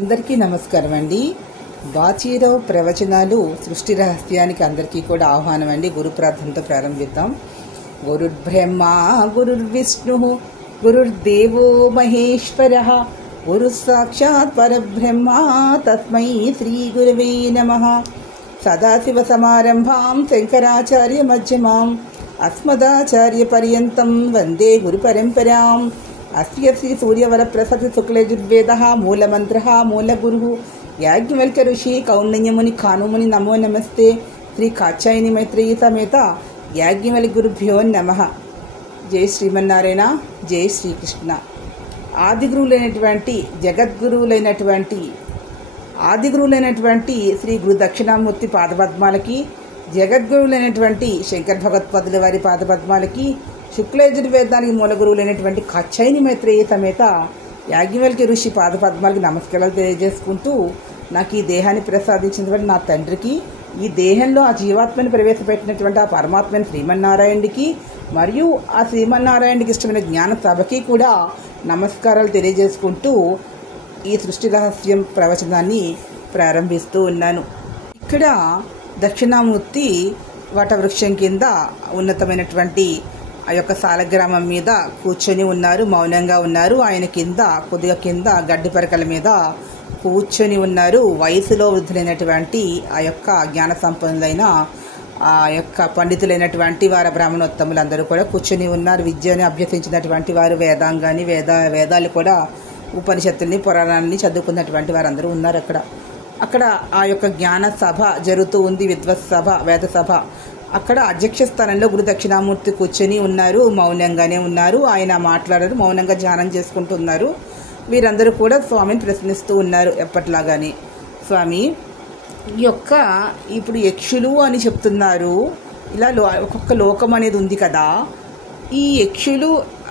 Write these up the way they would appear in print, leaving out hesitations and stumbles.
అందరికీ నమస్కారం అండి. బాచీరావు ప్రవచనాలు సృష్టి రహస్యానికి అందరికీ కూడా ఆహ్వానం అండి. గురు ప్రార్థనతో ప్రారంభిద్దాం. గురుర్బ్రహ్మ గురుర్విష్ణు గురుర్దేవో మహేశ్వరః గురు సాక్షాత్ పరబ్రహ్మ తస్మై శ్రీ గురవే నమః. సదాశివ సమారంభాం శంకరాచార్య మధ్యమాం అస్మదాచార్య పర్యంతం వందే గురు పరంపరాం. అస్య శ్రీ సూర్యవరప్రసాద శుక్లయజుర్వేదః మూలమంత్రః మూలగురుః యాజ్ఞవల్క్య ఋషి కౌండిన్యముని కానుముని నమో నమస్తే. శ్రీ కాత్యాయని మైత్రేయీ సమేత యాజ్ఞవల్క్య గురుభ్యో నమః. జై శ్రీమన్నారాయణ, జై శ్రీకృష్ణ. ఆదిగురువులైనటువంటి ఆదిగురువులైనటువంటి శ్రీ గురు దక్షిణామూర్తి పాదపద్మాలకి, జగద్గురువులైనటువంటి శంకర్ భగవత్పాదుల వారి పాదపద్మాలకి, శుక్లయజుర్వేదానికి మూల గురువులైనటువంటి కాత్యాయని మైత్రేయీ సమేత యాజ్ఞవల్క్య ఋషి పాదపద్మాలకి నమస్కారాలు తెలియజేసుకుంటూ, నాకు ఈ దేహాన్ని ప్రసాదించినటువంటి నా తండ్రికి, ఈ దేహంలో ఆ జీవాత్మని ప్రవేశపెట్టినటువంటి ఆ పరమాత్మని శ్రీమన్నారాయణుడికి, మరియు ఆ శ్రీమన్నారాయణుడికి ఇష్టమైన జ్ఞాన సభకి కూడా నమస్కారాలు తెలియజేసుకుంటూ ఈ సృష్టి రహస్యం ప్రవచనాన్ని ప్రారంభిస్తూ ఉన్నాను. ఇక్కడ దక్షిణామూర్తి వటవృక్షం కింద ఉన్నతమైనటువంటి ఆ యొక్క సాలగ్రామం మీద కూర్చొని ఉన్నారు, మౌనంగా ఉన్నారు. ఆయన కొద్దిగా కింద గడ్డి పరకల మీద కూర్చొని ఉన్నారు. వయసులో వృద్ధులైనటువంటి ఆ యొక్క జ్ఞాన సంపన్నులైన ఆ యొక్క పండితులైనటువంటి వారు బ్రాహ్మణోత్తములందరూ కూడా కూర్చొని ఉన్నారు. విద్యని అభ్యసించినటువంటి వారు, వేదాలు కూడా, ఉపనిషత్తుల్ని, పురాణాలని చదువుకున్నటువంటి వారందరూ ఉన్నారు అక్కడ ఆ యొక్క జ్ఞాన సభ జరుగుతూ ఉంది, విద్వత్ సభ, వేద సభ. అక్కడ అధ్యక్ష స్థానంలో గురు దక్షిణామూర్తి కూర్చొని ఉన్నారు, మౌనంగానే ఉన్నారు. ఆయన మాట్లాడారు, మౌనంగా ధ్యానం చేసుకుంటున్నారు. వీరందరూ కూడా స్వామిని ప్రశ్నిస్తూ ఉన్నారు ఎప్పట్లాగానే. స్వామి, ఈ యొక్క ఇప్పుడు యక్షులు అని చెప్తున్నారు, ఇలా ఒక్కొక్క లోకం అనేది ఉంది కదా, ఈ యక్షులు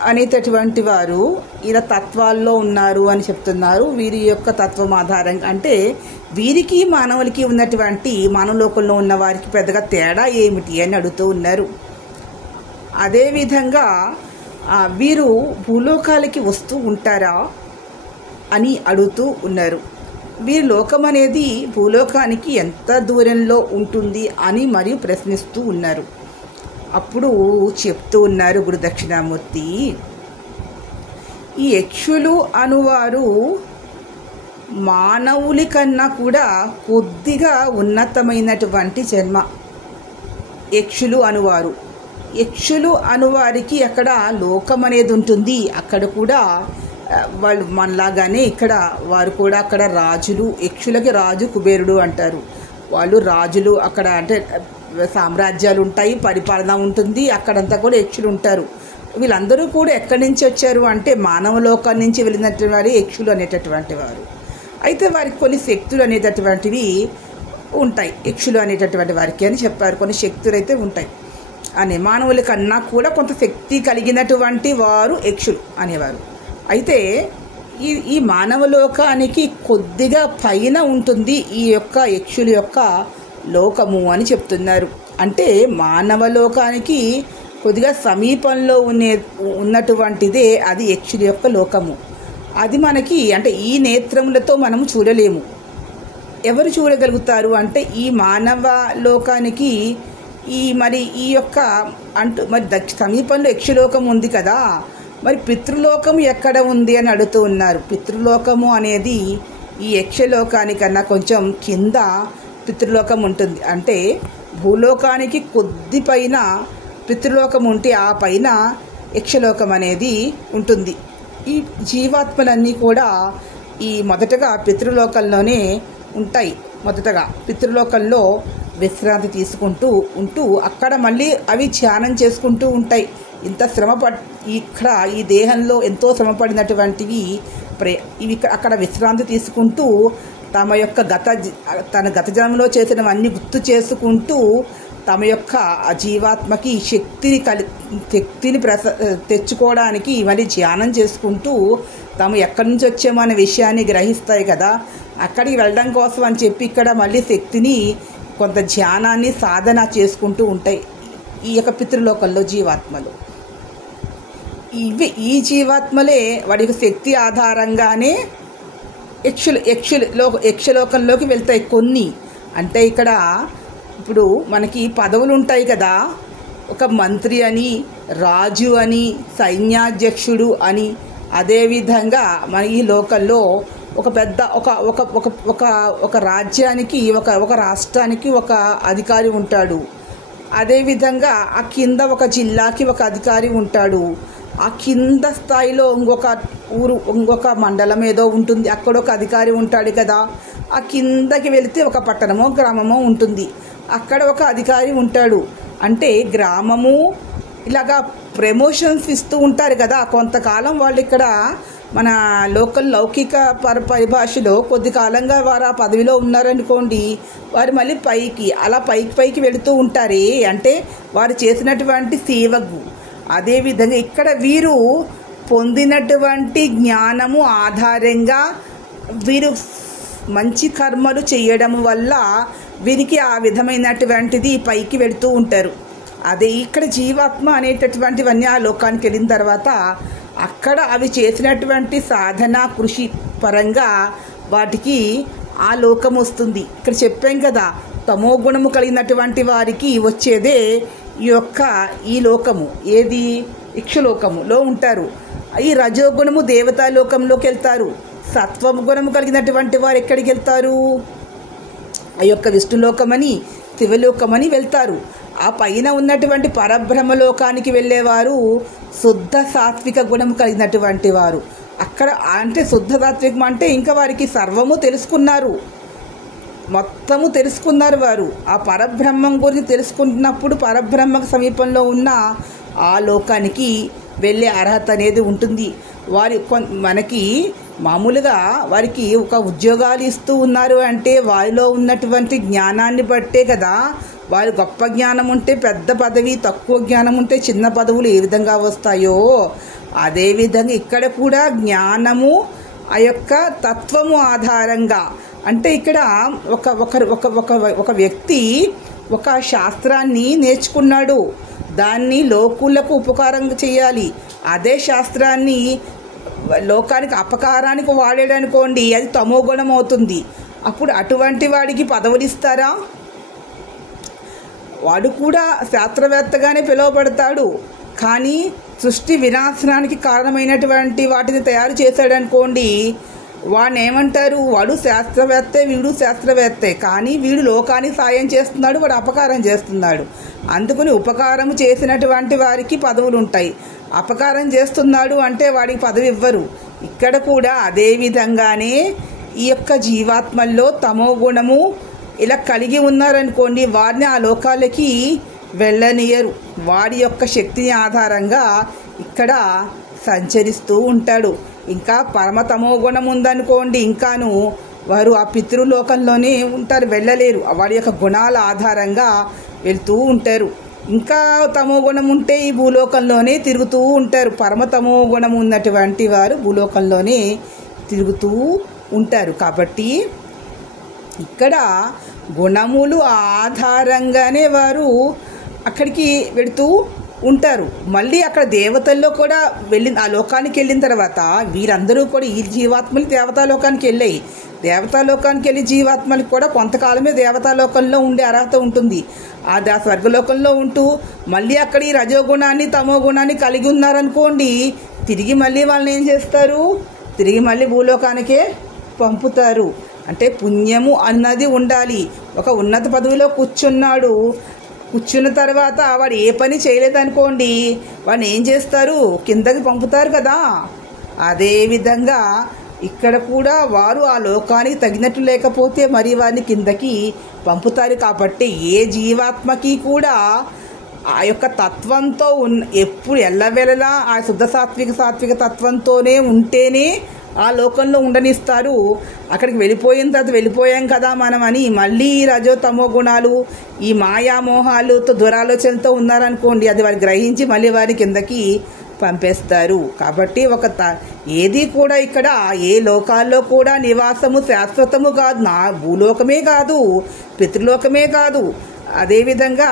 అనేటటువంటి వారు ఇలా తత్వాల్లో ఉన్నారు అని చెప్తున్నారు. వీరి యొక్క తత్వం ఆధారంగా, అంటే వీరికి మానవులకి ఉన్నటువంటి మానవలోకంలో ఉన్న వారికి పెద్దగా తేడా ఏమిటి అని అడుగుతూ ఉన్నారు. అదేవిధంగా వీరు భూలోకాలకి వస్తూ ఉంటారా అని అడుగుతూ ఉన్నారు. వీరి లోకం అనేది భూలోకానికి ఎంత దూరంలో ఉంటుంది అని మరియు ప్రశ్నిస్తూ ఉన్నారు. అప్పుడు చెప్తూ ఉన్నారు గురు దక్షిణామూర్తి, ఈ యక్షులు అనువారు మానవుల కన్నా కూడా కొద్దిగా ఉన్నతమైనటువంటి జన్మ. యక్షులు అనువారికి అక్కడ లోకం అనేది ఉంటుంది. అక్కడ కూడా వాళ్ళు మనలాగానే వారు కూడా అక్కడ రాజులు. యక్షులకి రాజు కుబేరుడు అంటారు. వాళ్ళు రాజులు. అక్కడ అంటే సామ్రాజ్యాలు ఉంటాయి, పరిపాలన ఉంటుంది. అక్కడంతా కూడా యక్షులు ఉంటారు. వీళ్ళందరూ కూడా ఎక్కడి నుంచి వచ్చారు అంటే మానవ లోకం నుంచి వెళ్ళినటువంటి వారు యక్షులు అనేటటువంటి వారు. అయితే వారికి కొన్ని శక్తులు అనేటటువంటివి ఉంటాయి యక్షులు అనేటటువంటి వారికి అని చెప్పారు. కొన్ని శక్తులు అయితే ఉంటాయి అని, మానవుల కన్నా కూడా కొంత శక్తి కలిగినటువంటి వారు యక్షులు అనేవారు. అయితే ఈ మానవ లోకానికి కొద్దిగా పైన ఉంటుంది ఈ యొక్క యక్షుల యొక్క లోకము అని చెప్తున్నారు. అంటే మానవ లోకానికి కొద్దిగా సమీపంలో ఉన్నటువంటిదే అది యక్షుల యొక్క లోకము. అది మనకి అంటే ఈ నేత్రములతో మనము చూడలేము. ఎవరు చూడగలుగుతారు అంటే ఈ మానవ లోకానికి ఈ యొక్క సమీపంలో యక్షలోకం ఉంది కదా, మరి పితృలోకం ఎక్కడ ఉంది అని అడుగుతూ ఉన్నారు. పితృలోకము అనేది ఈ యక్షలోకానికన్నా కొంచెం కింద పితృలోకం ఉంటుంది. అంటే భూలోకానికి కొద్ది పైన పితృలోకం ఉంటే ఆ పైన యక్షలోకం అనేది ఉంటుంది. ఈ జీవాత్మలన్నీ కూడా మొదటగా పితృలోకంలోనే ఉంటాయి. మొదటగా పితృలోకంలో విశ్రాంతి తీసుకుంటూ ఉంటూ అక్కడ మళ్ళీ అవి ధ్యానం చేసుకుంటూ ఉంటాయి. ఇంత ఇక్కడ ఈ దేహంలో ఎంతో శ్రమపడినటువంటివి ఇవి అక్కడ విశ్రాంతి తీసుకుంటూ తన గత జన్మలో చేసినవన్నీ గుర్తు చేసుకుంటూ తమ యొక్క జీవాత్మకి శక్తిని తెచ్చుకోవడానికి మరి ధ్యానం చేసుకుంటూ తాము ఎక్కడి నుంచి వచ్చామో అనే విషయాన్ని గ్రహిస్తాయి కదా. అక్కడికి వెళ్ళడం కోసం అని చెప్పి ఇక్కడ మళ్ళీ శక్తిని కొంత ధ్యానాన్ని సాధన చేసుకుంటూ ఉంటాయి ఈ యొక్క పితృలోకంలో జీవాత్మలు. ఈ జీవాత్మలే వాడి శక్తి ఆధారంగానే యక్షలోకంలోకి వెళ్తాయి కొన్ని. అంటే ఇక్కడ ఇప్పుడు మనకి పదవులు ఉంటాయి కదా, ఒక మంత్రి అని, రాజు అని, సైన్యాధ్యక్షుడు అని. అదేవిధంగా మన ఈ లోకల్లో ఒక పెద్ద ఒక ఒక ఒక ఒక ఒక రాజ్యానికి ఒక రాష్ట్రానికి ఒక అధికారి ఉంటాడు. అదేవిధంగా ఆ కింద ఒక జిల్లాకి ఒక అధికారి ఉంటాడు. ఆ కింద స్థాయిలో ఇంకొక మండలం ఏదో ఉంటుంది, అక్కడ ఒక అధికారి ఉంటాడు కదా. ఆ కిందకి వెళితే ఒక పట్టణమో గ్రామమో ఉంటుంది, అక్కడ ఒక అధికారి ఉంటాడు. అంటే గ్రామము ఇలాగా ప్రమోషన్స్ ఇస్తూ ఉంటారు కదా. కొంతకాలం వాళ్ళు ఇక్కడ మన లౌకిక పరిభాషలో కొద్ది కాలంగా వారు ఆ పదవిలో ఉన్నారనుకోండి, వారు మళ్ళీ పైకి వెళుతూ ఉంటారే, అంటే వారు చేసినటువంటి సేవకు. అదేవిధంగా ఇక్కడ వీరు పొందినటువంటి జ్ఞానము ఆధారంగా వీరు మంచి కర్మలు చేయడం వల్ల వీరికి ఆ విధమైనటువంటిది పైకి వెళుతూ ఉంటారు. అదే ఇక్కడ జీవాత్మ అనేటటువంటివన్నీ ఆ లోకానికి వెళ్ళిన తర్వాత అక్కడ అవి చేసినటువంటి సాధన కృషి పరంగా వాటికి ఆ లోకం వస్తుంది. ఇక్కడ చెప్పాం కదా, తమో గుణము కలిగినటువంటి వారికి వచ్చేదే ఈ లోకము. ఏది? ఇక్షులోకములో ఉంటారు. ఈ రజోగుణము దేవతాలోకంలోకి వెళ్తారు. సత్వము గుణము కలిగినటువంటి వారు ఎక్కడికి వెళ్తారు? ఆ యొక్క విష్ణులోకమని, శివలోకమని వెళ్తారు. ఆ పైన ఉన్నటువంటి పరబ్రహ్మలోకానికి వెళ్ళేవారు శుద్ధ సాత్విక గుణం కలిగినటువంటి వారు. అక్కడ అంటే శుద్ధ సాత్వికం అంటే ఇంకా వారికి సర్వము తెలుసుకున్నారు, మొత్తము తెలుసుకున్నారు. వారు ఆ పరబ్రహ్మం గురించి తెలుసుకుంటున్నప్పుడు పరబ్రహ్మకు సమీపంలో ఉన్న ఆ లోకానికి వెళ్ళే అర్హత అనేది ఉంటుంది. మనకి మామూలుగా వారికి ఒక ఉద్యోగాలు ఇస్తూ ఉన్నారు అంటే వారిలో ఉన్నటువంటి జ్ఞానాన్ని బట్టే కదా. వారు గొప్ప జ్ఞానం ఉంటే పెద్ద పదవి, తక్కువ జ్ఞానం ఉంటే చిన్న పదవులు ఏ విధంగా వస్తాయో అదేవిధంగా ఇక్కడ కూడా జ్ఞానము ఆ యొక్క తత్వము ఆధారంగా. అంటే ఇక్కడ ఒక వ్యక్తి ఒక శాస్త్రాన్ని నేర్చుకున్నాడు, దాన్ని లోకులకు ఉపకారం చేయాలి. అదే శాస్త్రాన్ని లోకానికి అపకారానికి వాడాడనుకోండి, అది తమో గుణం అవుతుంది. అప్పుడు అటువంటి వాడికి పదవులు ఇస్తారా? వాడు కూడా శాస్త్రవేత్తగానే పిలువబడతాడు, కానీ సృష్టి వినాశనానికి కారణమైనటువంటి వాటిని తయారు చేశాడనుకోండి, వాడిని ఏమంటారు? వాడు శాస్త్రవేత్తే, వీడు శాస్త్రవేత్తే, కానీ వీడు లోకానికి సాయం చేస్తున్నాడు, వాడు అపకారం చేస్తున్నాడు. అందుకని ఉపకారం చేసినటువంటి వారికి పదవులు ఉంటాయి, అపకారం చేస్తున్నాడు అంటే వాడికి పదవి ఇవ్వరు. ఇక్కడ కూడా అదే విధంగానే ఈ యొక్క జీవాత్మల్లో తమో గుణము ఇలా కలిగి ఉన్నారనుకోండి, వారిని ఆ లోకాలకి వెళ్ళనియరు. వాడి యొక్క శక్తిని ఆధారంగా ఇక్కడ సంచరిస్తూ ఉంటాడు. ఇంకా పరమతమో గుణం ఉందనుకోండి, ఇంకాను వారు ఆ పితృలోకంలోనే ఉంటారు, వెళ్ళలేరు. వాడి యొక్క గుణాల ఆధారంగా వెళ్తూ ఉంటారు. ఇంకా తమో గుణం ఉంటే ఈ భూలోకంలోనే తిరుగుతూ ఉంటారు. పరమతమో గుణం ఉన్నటువంటి వారు భూలోకంలోనే తిరుగుతూ ఉంటారు. కాబట్టి ఇక్కడ గుణములు ఆధారంగానే వారు అక్కడికి వెళుతూ ఉంటారు. మళ్ళీ అక్కడ దేవతల్లో కూడా ఆ లోకానికి వెళ్ళిన తర్వాత వీరందరూ కూడా ఈ జీవాత్మలు దేవతాలోకానికి వెళ్ళాయి. దేవతాలోకానికి వెళ్ళి జీవాత్మలకు కూడా కొంతకాలమే దేవతాలోకంలో ఉండే అర్హత ఉంటుంది. ఆ స్వర్గలోకంలో ఉంటూ మళ్ళీ అక్కడ ఈ రజోగుణాన్ని తమో గుణాన్ని కలిగి ఉన్నారనుకోండి, తిరిగి మళ్ళీ వాళ్ళని ఏం చేస్తారు? తిరిగి మళ్ళీ భూలోకానికే పంపుతారు. అంటే పుణ్యము అన్నది ఉండాలి. ఒక ఉన్నత పదవిలో కూర్చున్న తర్వాత వాడు ఏ పని చేయలేదనుకోండి, వాడిని ఏం చేస్తారు? కిందకి పంపుతారు కదా. అదేవిధంగా ఇక్కడ కూడా వారు ఆ లోకానికి తగినట్టు లేకపోతే మరి వారిని కిందకి పంపుతారు. కాబట్టి ఏ జీవాత్మకి కూడా ఆ యొక్క తత్వంతో ఎప్పుడు ఎల్లవెల్లలా ఆ శుద్ధ సాత్విక తత్వంతోనే ఉంటేనే ఆ లోకంలో ఉండనిస్తారు. అక్కడికి వెళ్ళిపోయిన తర్వాత వెళ్ళిపోయాం కదా మనం అని మళ్ళీ రజో తమో గుణాలు, ఈ మాయామోహాలతో దురాలోచనతో ఉన్నారనుకోండి, అది వారు గ్రహించి మళ్ళీ వారి కిందకి పంపేస్తారు. కాబట్టి ఏది కూడా ఇక్కడ ఏ లోకాల్లో కూడా నివాసము శాశ్వతము కాదు. భూలోకమే కాదు, పితృలోకమే కాదు, అదేవిధంగా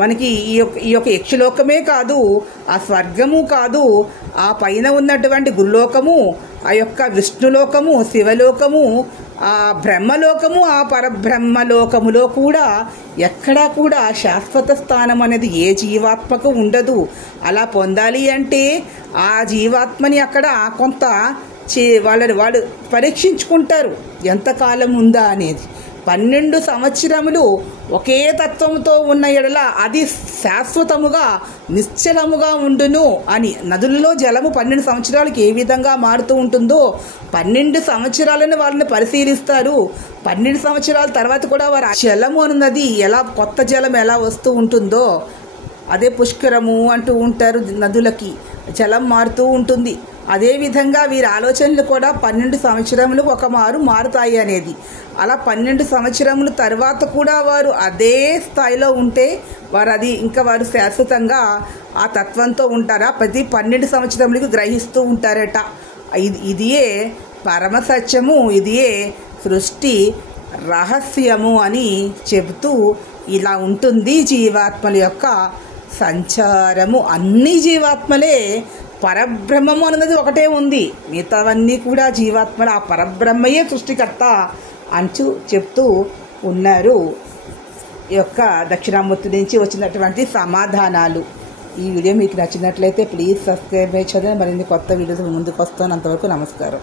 మనకి ఈ యొక్క యక్షలోకమే కాదు, ఆ స్వర్గము కాదు, ఆ పైన ఉన్నటువంటి గురులోకము, ఆ యొక్క విష్ణులోకము, శివలోకము, ఆ బ్రహ్మలోకము, ఆ పరబ్రహ్మలోకములో కూడా ఎక్కడా కూడా శాశ్వత స్థానం అనేది ఏ జీవాత్మకు ఉండదు. అలా పొందాలి అంటే ఆ జీవాత్మని అక్కడ కొంత వాళ్ళు పరీక్షించుకుంటారు ఎంతకాలం ఉందా అనేది. 12 సంవత్సరములు ఒకే తత్వంతో ఉన్న ఎడల అది శాశ్వతముగా నిశ్చలముగా ఉండును అని. నదులలో జలము 12 సంవత్సరాలకి ఏ విధంగా మారుతూ ఉంటుందో 12 సంవత్సరాలను వాళ్ళని పరిశీలిస్తారు. 12 సంవత్సరాల తర్వాత కూడా వారు జలము అన్నది ఎలా, కొత్త జలం ఎలా వస్తూ ఉంటుందో, అదే పుష్కరము అంటూ ఉంటారు, నదులకి జలం మారుతూ ఉంటుంది. అదేవిధంగా వీరి ఆలోచనలు కూడా 12 సంవత్సరములు ఒక మారు మారుతాయి అనేది. అలా 12 సంవత్సరముల తర్వాత కూడా వారు అదే స్థాయిలో ఉంటే వారు శాశ్వతంగా ఆ తత్వంతో ఉంటారా, ప్రతి 12 సంవత్సరములకు గ్రహిస్తూ ఉంటారట. ఇదియే పరమ సత్యము, ఇదియే సృష్టి రహస్యము అని చెబుతూ ఇలా ఉంటుంది జీవాత్మల యొక్క సంచారము. అన్ని జీవాత్మలే, పరబ్రహ్మము అన్నది ఒకటే ఉంది, మిగతావన్నీ కూడా జీవాత్మలు, ఆ పరబ్రహ్మయే సృష్టికర్త అంటూ చెప్తూ ఉన్నారు. ఈ యొక్క దక్షిణామూర్తి నుంచి వచ్చినటువంటి సమాధానాలు. ఈ వీడియో మీకు నచ్చినట్లయితే ప్లీజ్ సబ్స్క్రైబ్ చేయడం, మరిన్ని కొత్త వీడియోస్ ముందుకు వస్తాను. అంతవరకు నమస్కారం.